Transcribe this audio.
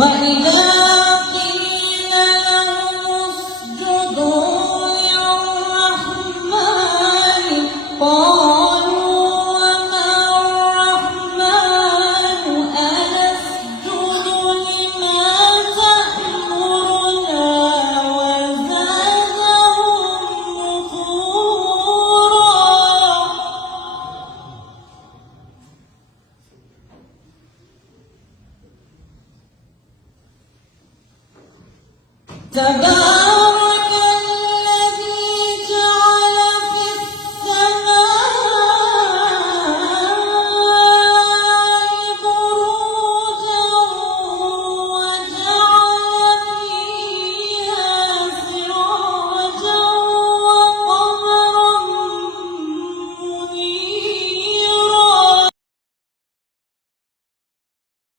وإذا قيل لهم اسجدوا للرحمن قالوا وما الرحمن أنسجد لما تأمرنا وزادهم نفورا.